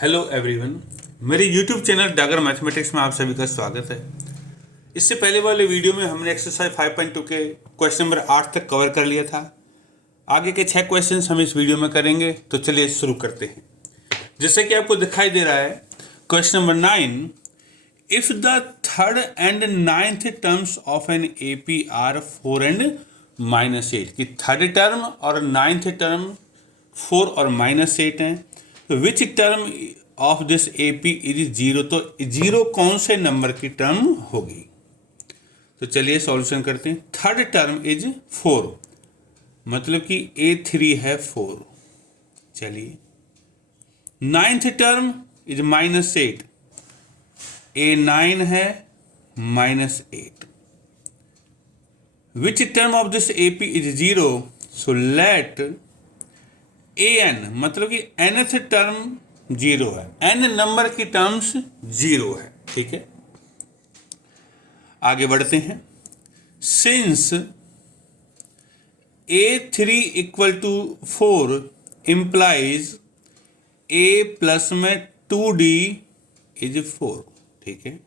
Hello everyone, मेरे YouTube channel Dagar mathematics में आप सभी का स्वागत है। इससे पहले वाले वीडियो में हमने एक्सरसाइज 5.2 के क्वेश्चन नंबर 8 तक कवर कर लिया था। आगे के 6 क्वेश्चंस हम इस वीडियो में करेंगे, तो चलिए शुरू करते हैं। जैसे कि आपको दिखाई दे रहा है question number 9, if the third and ninth terms of an AP are 4 and -8, कि थर्ड टर्म और नाइन्थ टर्म 4 और -8 हैं, तो which term of this AP is 0, तो 0 कौन से नंबर की टर्म होगी। तो चलिए सॉल्यूशन करते हैं। थर्ड टर्म इज 4, मतलब कि A3 है 4। चलिए, नाइन्थ टर्म इज -8, A9 है -8। विच term of this AP is 0, so let AN, मतलब कि nth टर्म 0 है, n नंबर की टर्म्स 0 है। ठीक है, आगे बढ़ते हैं। Since A3 = 4 implies A plus में 2D इज 4। ठीक है,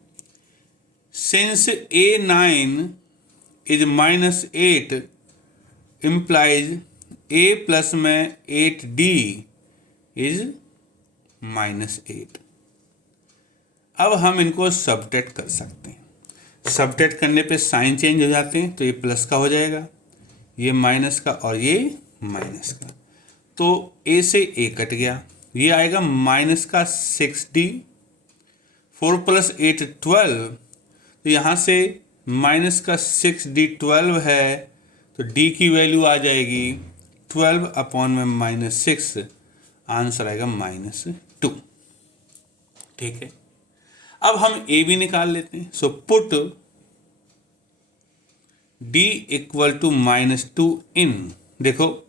since A9 is -8 implies A plus में 8D इज -8। अब हम इनको सबट्रैक्ट कर सकते हैं। सबट्रैक्ट करने पे साइन चेंज हो जाते हैं, तो ये प्लस का हो जाएगा, ये माइनस का और ये माइनस का। तो A से A कट गया, ये आएगा माइनस का 6D। 4 + 8 12, तो यहाँ से माइनस का 6D 12 है, तो D की वैल्यू आ जाएगी 12/में -6, आंसर आएगा -2। ठीक है, अब हम A भी निकाल लेते हैं। सो पुट D = -2 इन, देखो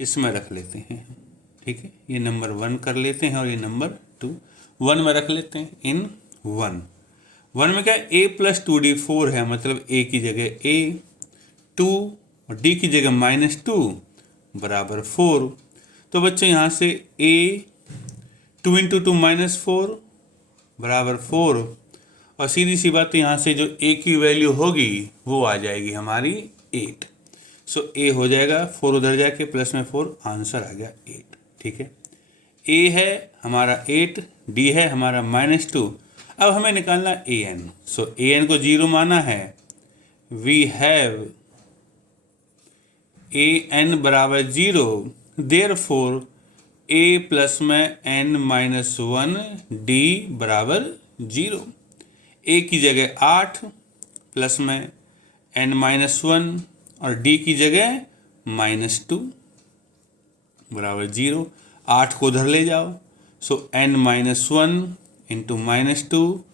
इसमें रख लेते हैं। ठीक है, ये नंबर 1 कर लेते हैं और ये नंबर 2 1 में रख लेते हैं। इन 1 में क्या A + 2D 4 है, मतलब A की जगह A, 2 और D की जगह -2 बराबर 4। तो बच्चों यहाँ से A 2 × 2 -4 बराबर 4, और सीधी सी बात, यहाँ से जो A की वैल्यू होगी वो आ जाएगी हमारी 8। सो A हो जाएगा 4 उधर जाके प्लस में 4, आंसर आ गया 8। ठीक है, A है हमारा 8, D है हमारा -2। अब हमें निकालना AN। सो AN को 0 माना है, वी हैव AN बराबर 0, देयरफॉर A प्लस में n-1 D बराबर 0। A की जगह 8 प्लस में n-1 और D की जगह -2 बराबर 0। 8 को उधर ले जाओ, सो n-1 × -2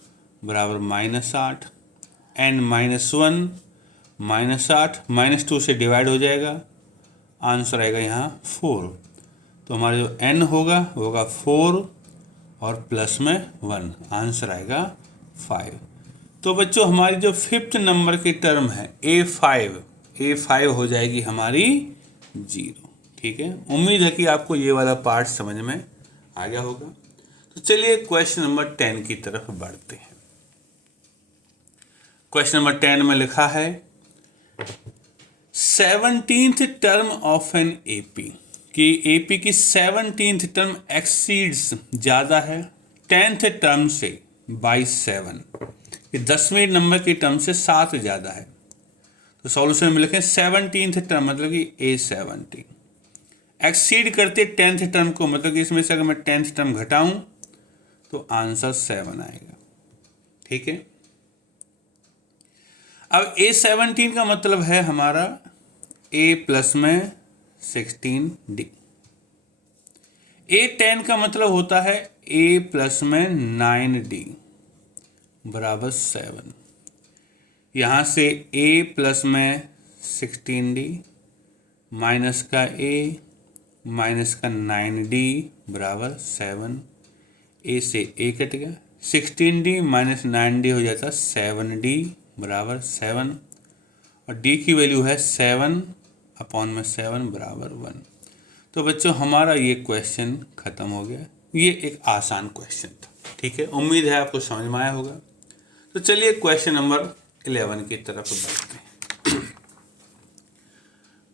बराबर -8। n-1 -8 -2 से डिवाइड हो जाएगा, आंसर आएगा यहाँ 4। तो हमारा जो n होगा वो होगा 4 और प्लस में 1, आंसर आएगा 5। तो बच्चों हमारी जो 5th नंबर की टर्म है A5 हो जाएगी हमारी 0। ठीक है, उम्मीद है कि आपको ये वाला पार्ट समझ में आ गया होगा। तो चलिए क्वेश्चन नंबर 10 की तरफ बढ़ते हैं। क्वेश्चन नंबर 10 में लिखा है 17th term of an AP, कि AP की 17th टर्म एक्सीड्स ज़्यादा है 10th टर्म से बाई 7, कि 10वें नंबर की टर्म से 7 ज़्यादा है। तो सॉल्यूशन में लिखें 17th टर्म, मतलब कि A17 एक्सीड करते 10th टर्म को, मतलब कि इसमें से अगर मैं 10th टर्म घटाऊं तो आंसर 7 आएगा। ठीक है, अब A17 का मतलब है हमारा A प्लस में 16D। A10 का मतलब होता है A प्लस में 9D बराबर 7। यहाँ से A प्लस में 16D माइनस का A माइनस का 9D बराबर 7। A से A कट गया, 16D माइनस 9D हो जाता 7D बराबर 7, और D की वैल्यू है 7/7 बराबर 1। तो बच्चों हमारा ये क्वेश्चन ख़त्म हो गया। ये एक आसान क्वेश्चन था। ठीक है, उम्मीद है आपको समझ में आया होगा। तो चलिए क्वेश्चन नंबर 11 की तरफ बढ़ते हैं।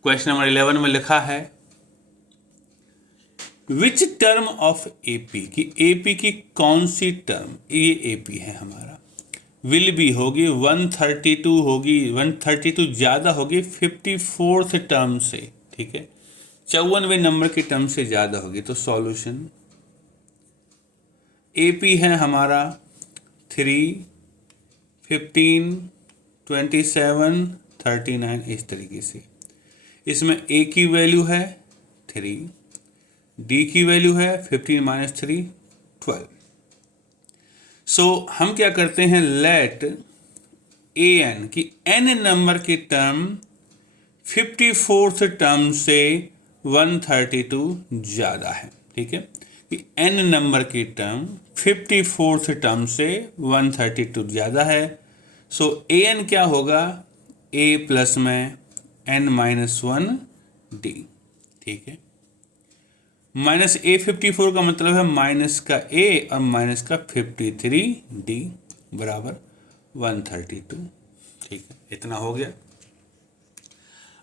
क्वेश्चन नंबर 11 में लिखा है विच टर्म ऑफ एपी, की एपी की कौन सी टर्म, ये एपी है हमारा, विल बी होगी 132 होगी, 132 ज़्यादा होगी 54th टर्म से। ठीक है, 54वें नंबर की टर्म से ज़्यादा होगी। तो सॉल्यूशन एपी है हमारा 3, 15, 27, 39, इस तरीके से। इसमें ए की वैल्यू है 3, डी की वैल्यू है 15 - 3 12। सो हम क्या करते हैं, लेट ए एन की एन नंबर की टर्म 54th टर्म से 132 ज़्यादा है। ठीक है, कि एन नंबर की टर्म 54th टर्म से 132 ज़्यादा है। सो ए एन क्या होगा, ए प्लस में n-1 डी। ठीक है, माइनस ए 54 का मतलब है माइनस का ए और माइनस का 53 डी बराबर 132। ठीक है, इतना हो गया।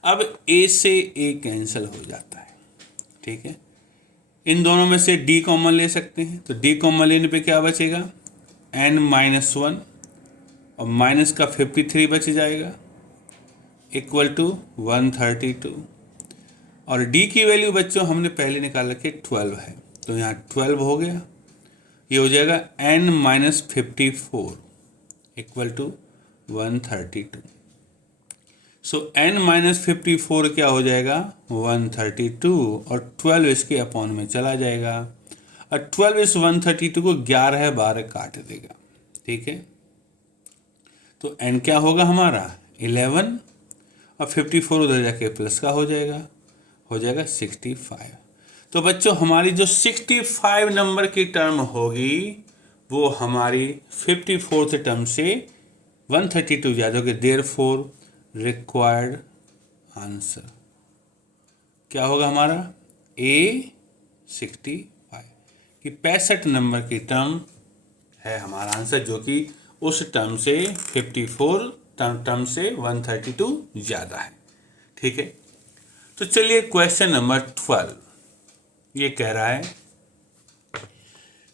अब ए से ए कैंसिल हो जाता है। ठीक है, इन दोनों में से डी कॉमन ले सकते हैं। तो डी कॉमन लेने पे क्या बचेगा, n-1 और माइनस का 53 बच जाएगा इक्वल टू 132। और डी की वैल्यू बच्चों हमने पहले निकाल रखी 12 है, तो यहाँ 12 हो गया। ये हो जाएगा n-54 equal to 132। So n-54 क्या हो जाएगा 132 और 12 इसके अपॉन में चला जाएगा और 12 इस 132 को 11 12 काट देगा। ठीक है, तो n क्या होगा हमारा 11 और 54 उधर जाके प्लस का हो जाएगा 65। तो बच्चों हमारी जो 65 नंबर की टर्म होगी वो हमारी 54th टर्म से 132 ज़्यादा होगी। देयरफॉर रिक्वायर्ड आंसर क्या होगा हमारा A65 कि 65 नंबर की टर्म है हमारा आंसर, जो कि उस टर्म से 54 टर्म से 132 ज़्यादा है। ठीक है, तो चलिए क्वेश्चन नंबर 12 ये कह रहा है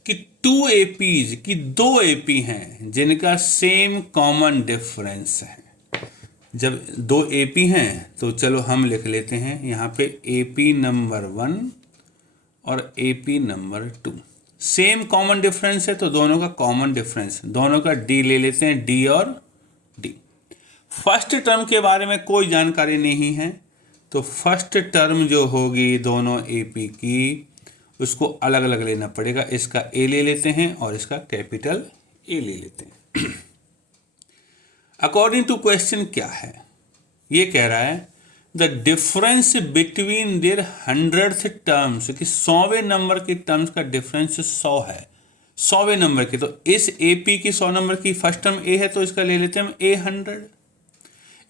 कि 2 एपीज की 2 एपी हैं जिनका सेम कॉमन डिफरेंस है। जब 2 एपी हैं तो चलो हम लिख लेते हैं यहाँ पे एपी नंबर 1 और AP number 2। Same common difference है तो दोनों का कॉमन डिफरेंस, दोनों का डी ले लेते हैं, डी और डी। फर्स्ट टर्म के बारे में कोई जानकारी नहीं है, तो फर्स्ट टर्म जो होगी दोनों एपी की उसको अलग अलग लेना पड़ेगा। इसका ए ले लेते हैं और इसका कैपिटल ए ले लेते हैं। अकॉर्डिंग टू क्वेश्चन क्या है, ये कह रहा है the difference between their 100th terms, कि 100वें नंबर की टर्म्स का डिफरेंस 100 है, 100वें नंबर की। तो इस एपी की 100 नंबर की फर्स्ट टर्म ए है तो इसका ले लेते हैं हम A100।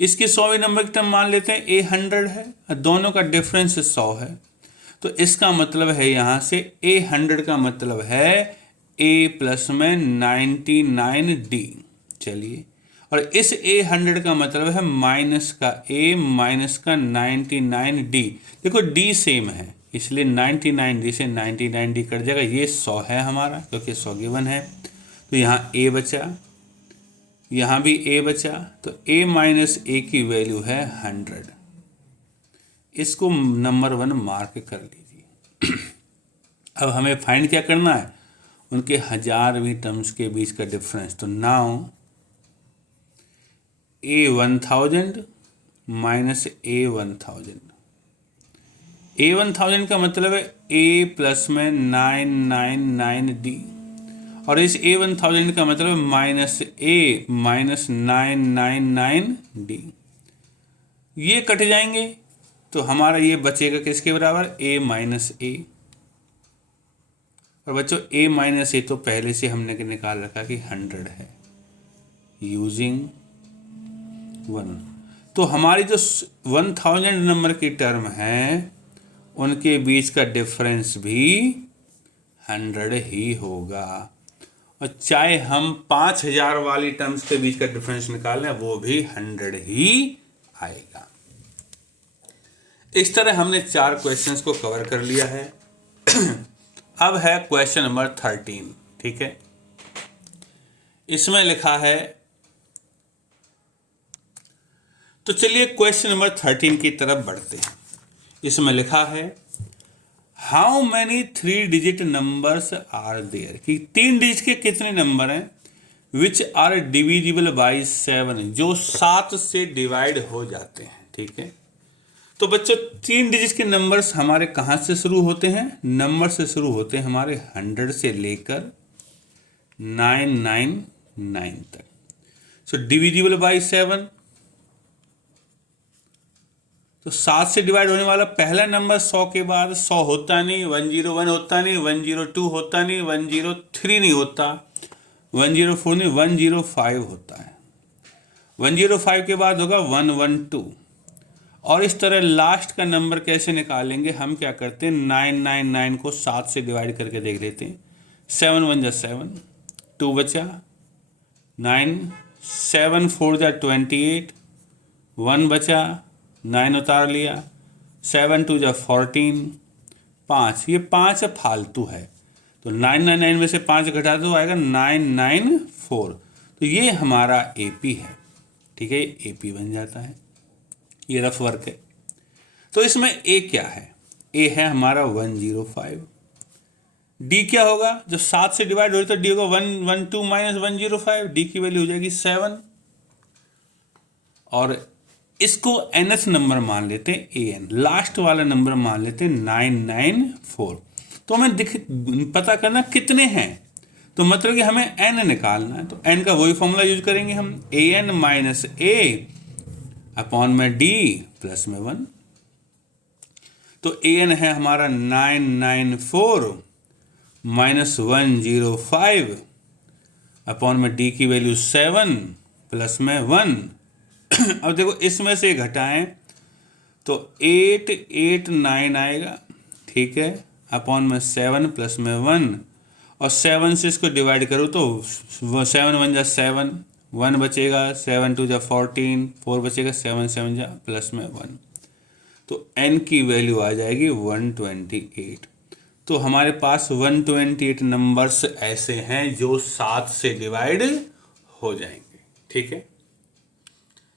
इसकी 100वें नंबर की टर्म मान लेते हैं A100 है, दोनों का डिफरेंस 100 है। तो इसका मतलब है यहाँ से A100 का मतलब है A प्लस में 99D। चलिए, और इस A100 का मतलब है माइनस का A माइनस का 99D। देखो D सेम है इसलिए 99D से 99D कट जाएगा, ये 100 है हमारा क्योंकि 100 गिवन है। तो यहाँ A बचा, यहाँ भी A बचा, तो A माइनस A की वैल्यू है 100। इसको नंबर 1 मार्क कर लीजिए। अब हमें फाइंड क्या करना है, उनके 1000वीं टर्म्स के बीच का डिफरेंस। तो now A1000 minus A1000, A1000 का मतलब है A प्लस में 999D और इस A1000 का मतलब है माइनस A माइनस 999D। ये कट जाएंगे तो हमारा ये बचेगा किसके बराबर, A माइनस A। और बच्चों A माइनस A तो पहले से हमने निकाल रखा कि 100 है यूजिंग 1। तो हमारी जो 1000 नंबर की टर्म है उनके बीच का डिफरेंस भी 100 ही होगा। और चाहे हम 5000 वाली टर्म्स के बीच का डिफरेंस निकालें वो भी 100 ही आएगा। इस तरह हमने 4 क्वेश्चंस को कवर कर लिया है। अब है क्वेश्चन नंबर 13, ठीक है। इसमें लिखा है, तो चलिए क्वेश्चन नंबर 13 की तरफ बढ़ते हैं। इसमें लिखा है how many 3 digit numbers are there, कि 3 डिजिट के कितने नंबर हैं विच आर डिविजिबल बाई 7, जो 7 से डिवाइड हो जाते हैं, ठीक है। तो बच्चों 3 डिजिट के नंबर्स हमारे कहाँ से शुरू होते हैं? नंबर से शुरू होते हैं हमारे 100 से लेकर 999 तक। सो डिविजिबल बाई 7, तो 7 से डिवाइड होने वाला पहला नंबर 100 के बाद 100 होता नहीं, 101 होता नहीं, 102 होता नहीं, 103 नहीं होता, 104 नहीं, 105 होता है। 105 के बाद होगा 112, और इस तरह लास्ट का नंबर कैसे निकालेंगे? हम क्या करते हैं, 999 को 7 से डिवाइड करके देख लेते हैं। 7 1 जा 7, 2 बचा, 9, 7 4 जा 28, 1 बचा, 9 उतार लिया, 7 2 जा 14, 5, ये 5 फालतू है, तो 999 में से 5 घटा दो आएगा 994। तो ये हमारा AP है, ठीक है, AP बन जाता है। ये रफ वर्क है। तो इसमें A क्या है? A है हमारा 105। D क्या होगा? जब 7 से डिवाइड हो तो D होगा 112 माइनस 105, D की वैल्यू हो जाएगी 7। और इसको nth नंबर मान लेते हैं, AN, लास्ट वाला नंबर मान लेते हैं 994। तो हमें पता करना कितने हैं, तो मतलब कि हमें n निकालना है। तो n का वही फॉर्मूला यूज करेंगे हम, AN माइनस A अपॉन में D प्लस में 1। तो AN है हमारा 994 माइनस 105 अपॉन में D की वैल्यू 7 प्लस में 1। अब देखो इसमें से घटाएं तो 889 आएगा, ठीक है, अपॉन में 7 प्लस में 1, और 7 से इसको डिवाइड करो तो 7 1 जा 7, 1 बचेगा, 7 2 जा 14, 4 बचेगा, 7 7 जा प्लस में 1। तो n की वैल्यू आ जाएगी 128। तो हमारे पास 128 नंबर्स ऐसे हैं जो 7 से डिवाइड हो जाएंगे, ठीक है।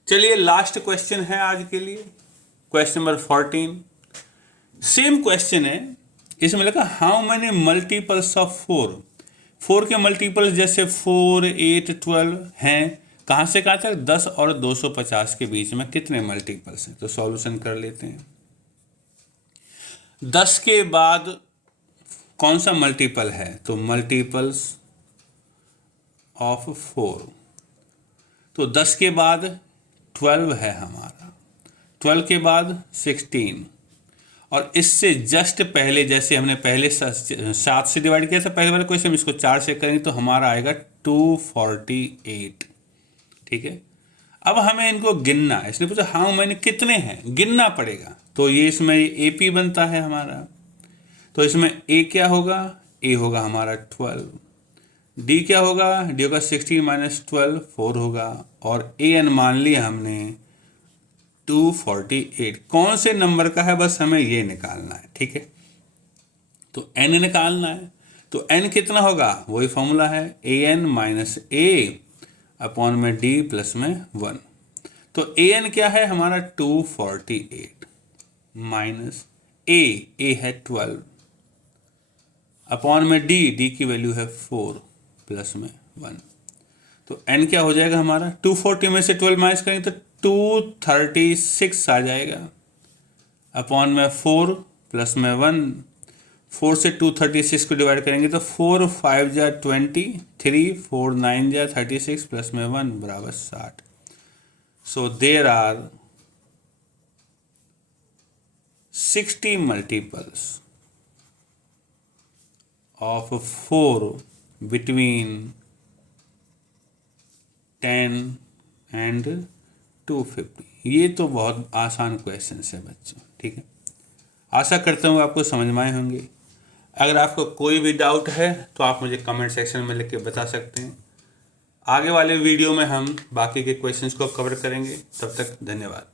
चलिए लास्ट क्वेश्चन है आज के लिए, क्वेश्चन नंबर 14। सेम क्वेश्चन है, इसमें लिखा हाउ मैनी मल्टीपल्स ऑफ 4, 4 के मल्टीपल्स जैसे 4 8 12 हैं, कहाँ से कहाँ तक? 10 और 250 के बीच में कितने मल्टीपल्स हैं? तो सॉल्यूशन कर लेते हैं। 10 के बाद कौन सा मल्टीपल है? तो मल्टीपल्स ऑफ 4, तो 10 के बाद 12 है हमारा, 12 के बाद 16, और इससे जस्ट पहले जैसे हमने पहले 7 से डिवाइड किया था पहले वाले क्वेश्चन, इसको 4 से करेंगे तो हमारा आएगा 248, ठीक है। अब हमें इनको गिनना है, इसने पूछा हाउ मैनी, कितने हैं, गिनना पड़ेगा। तो ये इसमें AP बनता है हमारा, तो इसमें A क्या होगा? A होगा हमारा 12, D क्या होगा? D होगा 16 माइनस 12, 4 होगा, और AN मान लिया हमने 248। कौन से नंबर का है बस हमें ये निकालना है, ठीक है। तो n निकालना है, तो n कितना होगा? वही फॉर्मूला है, AN माइनस A अपॉन में D प्लस में 1। तो AN क्या है हमारा? 248 माइनस A है 12 अपॉन में D की वैल्यू है 4 प्लस में 1। तो n क्या हो जाएगा हमारा? 240 में से 12 माइनस करेंगे तो 236 आ जाएगा, अपॉन में 4 प्लस में 1। 4 से 236 को डिवाइड करेंगे तो 4 5 जा 23, 4 9 जा 36 प्लस में 1 बराबर 60। So there are 60 multiples of 4 between 10 and 250। ये तो बहुत आसान क्वेश्चन है बच्चों, ठीक है। आशा करता हूँ आपको समझ में आए होंगे। अगर आपको कोई भी डाउट है तो आप मुझे कमेंट सेक्शन में लिख के बता सकते हैं। आगे वाले वीडियो में हम बाकी के क्वेश्चंस को कवर करेंगे। तब तक धन्यवाद।